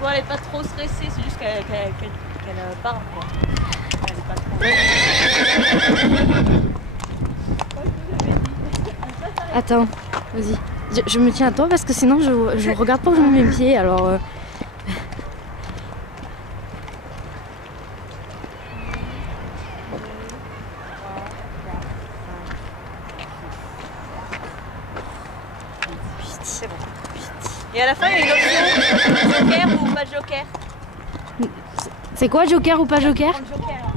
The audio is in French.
Bon, elle est pas trop stressée, c'est juste qu'elle part quoi. Elle est pas trop... Attends, vas-y. Je me tiens à toi parce que sinon je regarde pas où je mets mes pieds alors. C'est bon. Et à la fin, il y a une option joker ou pas joker. C'est quoi, joker ou pas joker? Joker.